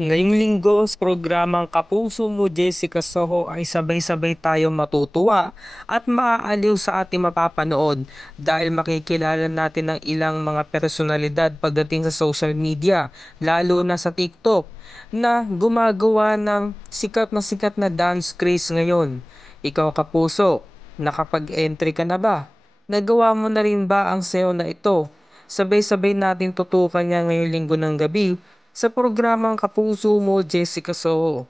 Ngayong linggo sa programang Kapuso Mo Jessica Soho ay sabay-sabay tayong matutuwa at maaaliw sa ating mapapanood dahil makikilala natin ang ilang mga personalidad pagdating sa social media, lalo na sa TikTok, na gumagawa ng sikat na dance craze ngayon. Ikaw Kapuso, nakapag-entry ka na ba? Nagawa mo na rin ba ang SEO na ito? Sabay-sabay natin tutukan niya ngayong linggo ng gabi sa programang Kapuso Mo Jessica Soho.